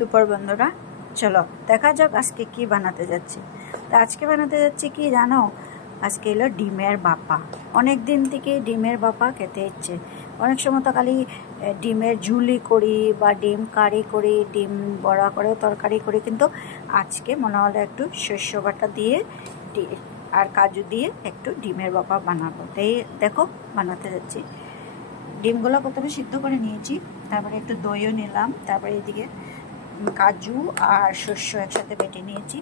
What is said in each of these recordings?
দুপুর বন্ধুরা, চলো দেখা যাক আজকে কি বানাতে যাচ্ছি। তো আজকে বানাতে যাচ্ছি কি জানো, আজকে এলো ডিমের বাপা। অনেক দিন থেকে ডিমের বাপা খেতে ইচ্ছে। অনেক সময় তো খালি ডিমের ঝুলি করি বা ডিম কারি করি, ডিম বড়া করে তরকারি করি, কিন্তু আজকে মনে হলো একটু শস্য বাটা দিয়ে আর কাজু দিয়ে একটু ডিমের বাপা বানাবো। তাই দেখো বানাতে যাচ্ছি। ডিমগুলো প্রথমে সিদ্ধ করে নিয়েছি, তারপরে একটু দইও নিলাম, তারপরে এদিকে কাজু আর শস্য একসাথে বেটে নিয়েছি।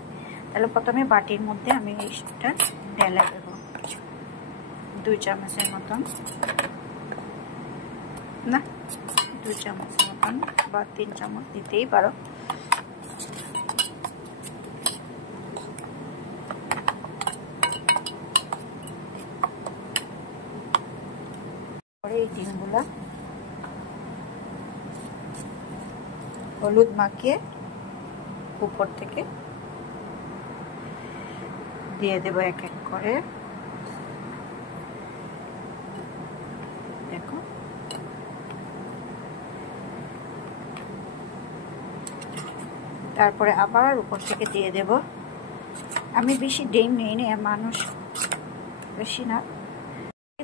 তাহলে প্রথমে বাটির মধ্যে আমি এইটা ঢেলে দেব 2 চামচের মতন, না 2 চামচের মতন বা 3 চামচ দিতেই পারো। পরে এই ডিমগুলা হলুদ মাখিয়ে উপর থেকে দিয়ে দেব এক এক করে। দেখো তারপরে আবার উপর থেকে দিয়ে দেব। আমি বেশি ডিম নিই নি, মানুষ বেশি না,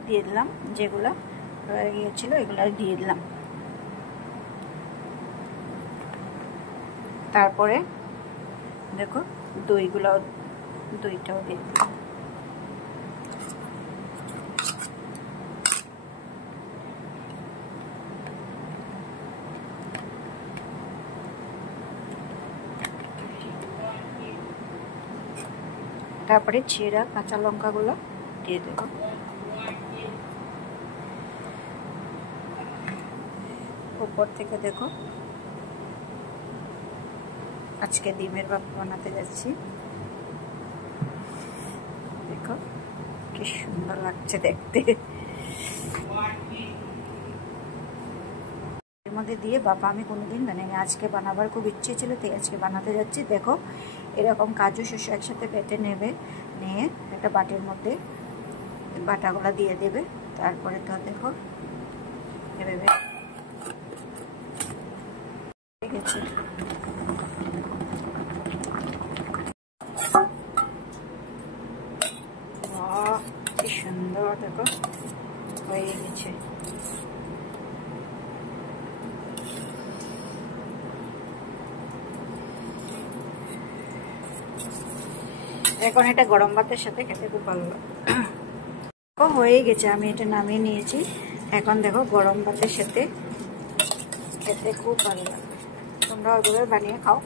দিয়ে দিলাম যেগুলো রয়ে গিয়েছিল এগুলো দিয়ে দিলাম। তারপরে দেখো দইটাও দিয়ে দিলাম। তারপরে ছেঁড়া কাঁচা লঙ্কাগুলো দিয়ে দেব। উপর থেকে দেখো আজকে ডিমের বাপা বানাতে যাচ্ছি। দেখো কি সুন্দর লাগছে দেখতে। এর মধ্যে দিয়ে বাপা আমি কোনোদিন বানাইনি, আজকে বানাবার খুব ইচ্ছে ছিল, তাই আজকে বানাতে যাচ্ছি। দেখো এরকম কাজু শস্য একসাথে বেটে নিয়ে একটা বাটির মধ্যে বাটাগুলো দিয়ে দেবে। তারপরে তো দেখো এভাবে গেছে। কি সুন্দর দেখো হয়ে গেছে। এখন এটা গরম ভাতের সাথে খেতে খুব ভালো লাগে। হয়ে গেছে, আমি এটা নামিয়ে নিয়েছি। এখন দেখো গরম ভাতের সাথে খেতে খুব ভালো লাগে। তোমরা ওইভাবে বানিয়ে খাও।